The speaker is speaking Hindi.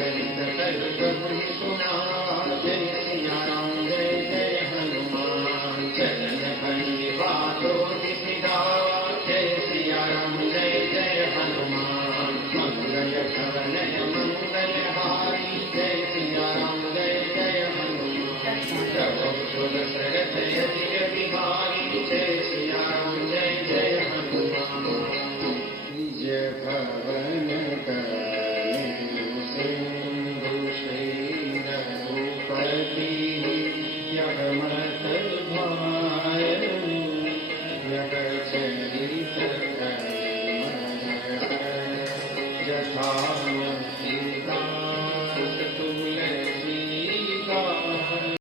चरित कर प्रभु सुना, जय सिया राम जय जय हनुमान। चरण बंदी बातों दिसिदा, जय सिया राम जय जय हनुमान। मंगल कवनय मंगल हारी, जय सिया राम जय जय हनुमान। प्रभु सुर सरत यति बिहारी, जय सिया राम जय जय हनुमान। जय भवन